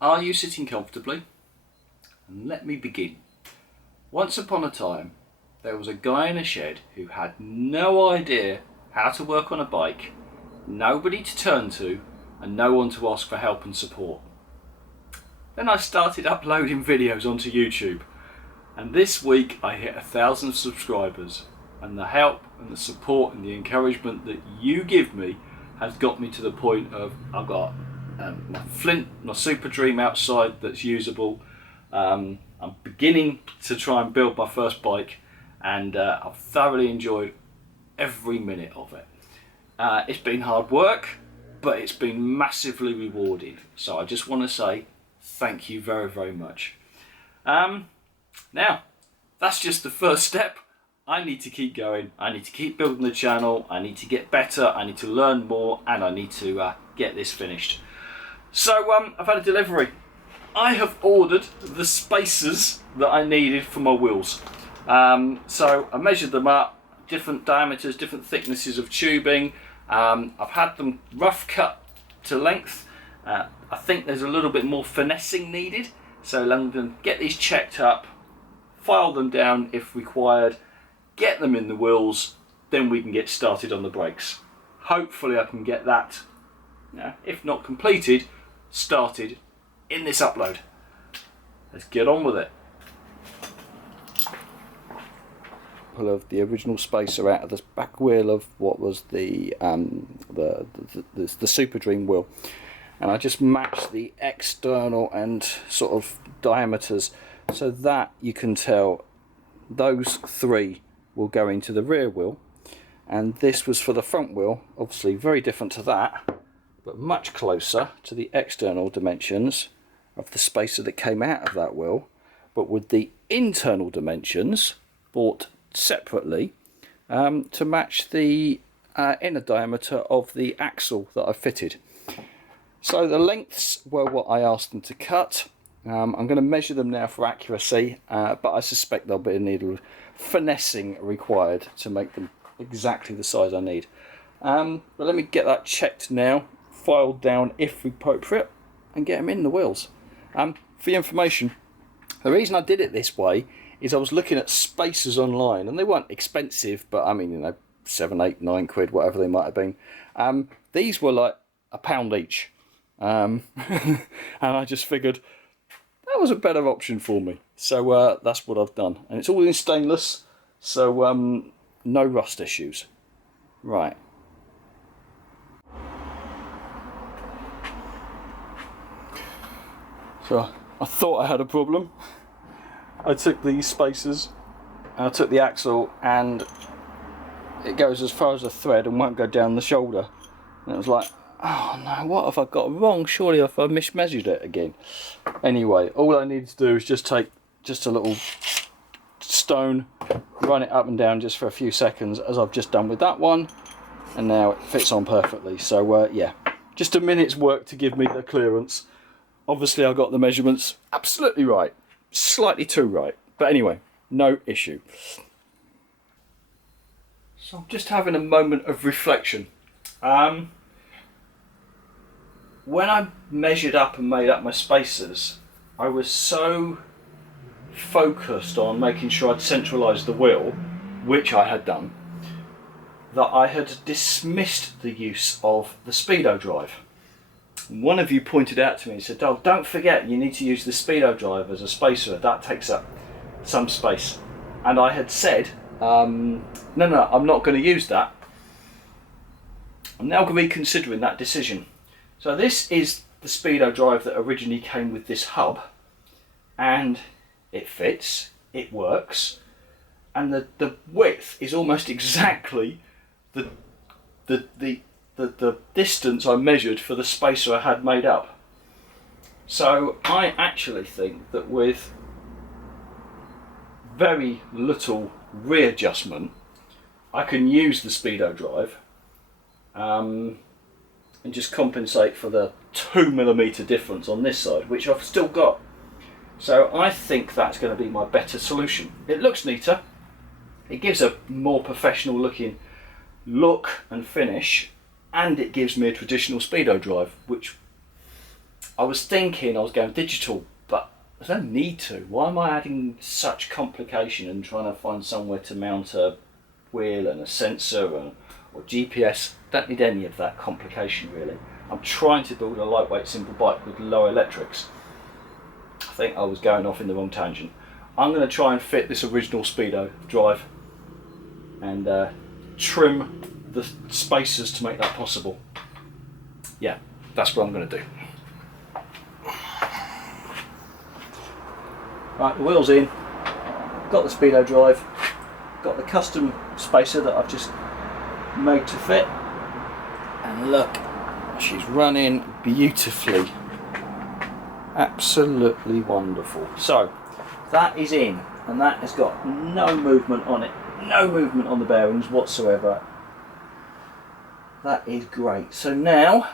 Are you sitting comfortably? And let me begin. Once upon a time, there was a guy in a shed who had no idea how to work on a bike, nobody to turn to, and no one to ask for help and support. Then I started uploading videos onto YouTube, and this week I hit 1,000 subscribers, and the help and the support and the encouragement that you give me has got me to the point of I've got my Flint, my Super Dream outside that's usable. I'm beginning to try and build my first bike, and I've thoroughly enjoyed every minute of it. It's been hard work, but it's been massively rewarding. So I just want to say thank you very, very much. Now, that's just the first step. I need to keep going. I need to keep building the channel. I need to get better. I need to learn more, and I need to get this finished. So I've had a delivery. I have ordered the spacers that I needed for my wheels. So I measured them up, different diameters, different thicknesses of tubing. I've had them rough cut to length. I think there's a little bit more finessing needed. So I'm going to get these checked up, file them down if required, get them in the wheels, then we can get started on the brakes. Hopefully I can get that, if not completed, started in this upload. Let's get on with it. Pull of the original spacer out of the back wheel of what was the Super Dream wheel, and I just matched the external and sort of diameters so that you can tell those three will go into the rear wheel, and this was for the front wheel, obviously very different to that, but much closer to the external dimensions of the spacer that came out of that wheel, but with the internal dimensions bought separately to match the inner diameter of the axle that I fitted. So the lengths were what I asked them to cut. I'm going to measure them now for accuracy, but I suspect there'll be a needle finessing required to make them exactly the size I need. But let me get that checked now, filed down if appropriate, and get them in the wheels. For your information, the reason I did it this way is I was looking at spacers online, and they weren't expensive, but I mean, 7, 8, 9 quid, whatever they might have been. These were like £1 each. And I just figured that was a better option for me. So that's what I've done. And it's all in stainless, so no rust issues. Right. So I thought I had a problem. I took these spacers, and I took the axle, and it goes as far as the thread and won't go down the shoulder. And it was like, oh no, what have I got wrong? Surely if I mismeasured it again. Anyway, all I needed to do is just take just a little stone, run it up and down just for a few seconds, as I've just done with that one, and now it fits on perfectly. So yeah, just a minute's work to give me the clearance. Obviously I got the measurements absolutely right, slightly too right, but anyway, no issue. So I'm just having a moment of reflection. When I measured up and made up my spacers, I was so focused on making sure I'd centralised the wheel, which I had done, that I had dismissed the use of the speedo drive. One of you pointed out to me and said, oh, don't forget you need to use the speedo drive as a spacer, that takes up some space. And I had said, no, I'm not going to use that. I'm now reconsidering that decision. So this is the speedo drive that originally came with this hub, and it fits, it works, and the width is almost exactly the distance I measured for the spacer I had made up. So I actually think that with very little readjustment, I can use the speedo drive and just compensate for the 2mm difference on this side, which I've still got. So I think that's going to be my better solution. It looks neater, it gives a more professional looking look and finish, and it gives me a traditional speedo drive, which I was thinking I was going digital, but there's no need to. Why am I adding such complication and trying to find somewhere to mount a wheel and a sensor or GPS? Don't need any of that complication really. I'm trying to build a lightweight simple bike with low electrics. I think I was going off in the wrong tangent. I'm going to try and fit this original speedo drive and trim the spacers to make that possible. Yeah, that's what I'm going to do. Right, the wheel's in, got the speedo drive, got the custom spacer that I've just made to fit, and look, she's running beautifully. Absolutely wonderful. So that is in, and that has got no movement on it, no movement on the bearings whatsoever. That is great. So now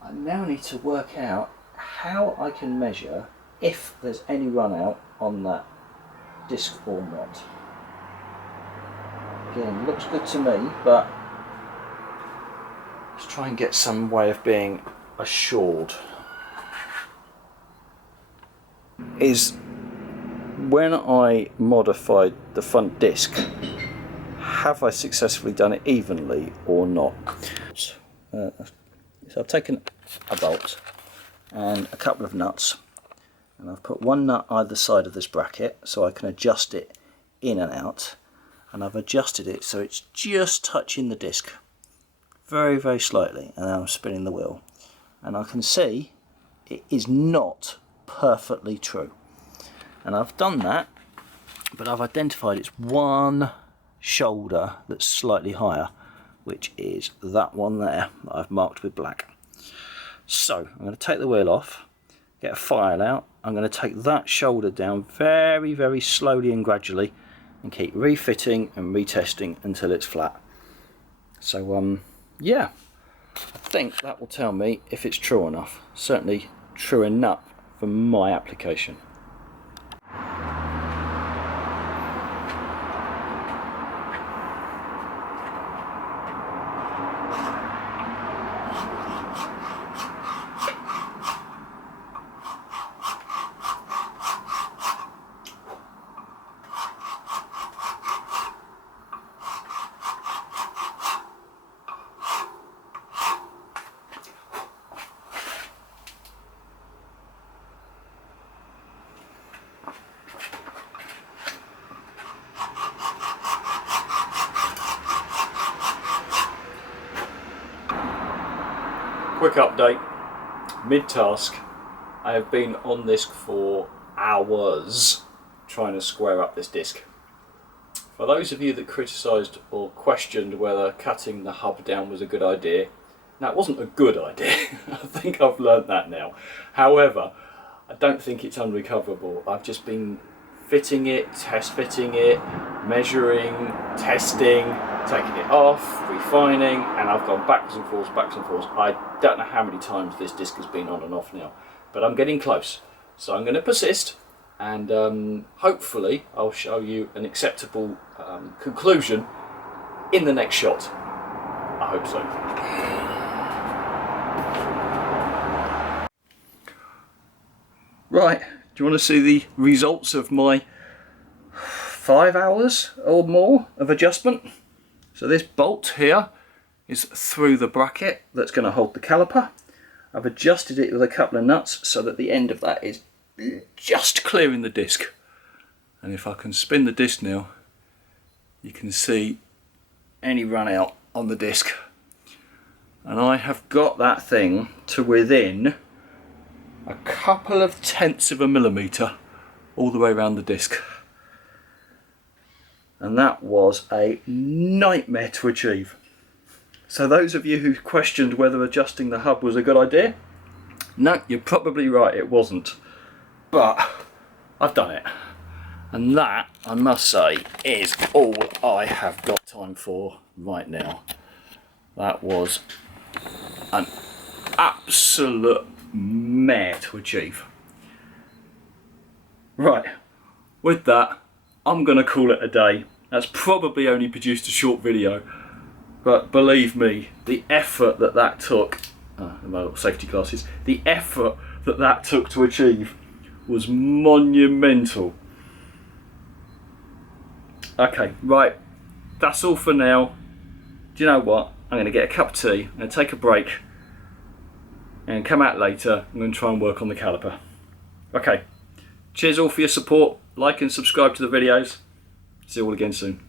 I need to work out how I can measure if there's any run out on that disc or not. Again, looks good to me, but let's try and get some way of being assured. Is when I modified the front disc, have I successfully done it evenly or not? So I've taken a bolt and a couple of nuts, and I've put one nut either side of this bracket so I can adjust it in and out, and I've adjusted it so it's just touching the disc very, very slightly, and then I'm spinning the wheel, and I can see it is not perfectly true. And I've done that, but I've identified it's one shoulder that's slightly higher, which is that one there that I've marked with black. So I'm going to take the wheel off, get a file out, I'm going to take that shoulder down very, very slowly and gradually, and keep refitting and retesting until it's flat. So yeah, I think that will tell me if it's true enough. Certainly true enough for my application. Quick update, mid-task. I have been on this for hours trying to square up this disc. For those of you that criticised or questioned whether cutting the hub down was a good idea, now it wasn't a good idea. I think I've learned that now. However, I don't think it's unrecoverable. I've just been fitting it, test fitting it, measuring, testing, taking it off, refining, and I've gone backwards and forwards, backwards and forwards. I don't know how many times this disc has been on and off now, but I'm getting close. So I'm going to persist, and hopefully I'll show you an acceptable conclusion in the next shot. I hope so. Right, do you want to see the results of my 5 hours or more of adjustment? So this bolt here is through the bracket that's going to hold the caliper. I've adjusted it with a couple of nuts so that the end of that is just clearing the disc. And if I can spin the disc now, you can see any run out on the disc. And I have got that thing to within a couple of tenths of a millimetre all the way around the disc. And that was a nightmare to achieve. So those of you who questioned whether adjusting the hub was a good idea, no, you're probably right, it wasn't. But I've done it. And that, I must say, is all I have got time for right now. That was an absolute mare to achieve. Right, with that, I'm going to call it a day. That's probably only produced a short video, but believe me, the effort that took my little safety glasses. The effort that took to achieve was monumental. Okay, right, that's all for now. Do you know what? I'm going to get a cup of tea, I'm going to take a break, and come out later. I'm going to try and work on the caliper. Okay, cheers all for your support. Like and subscribe to the videos. See you all again soon.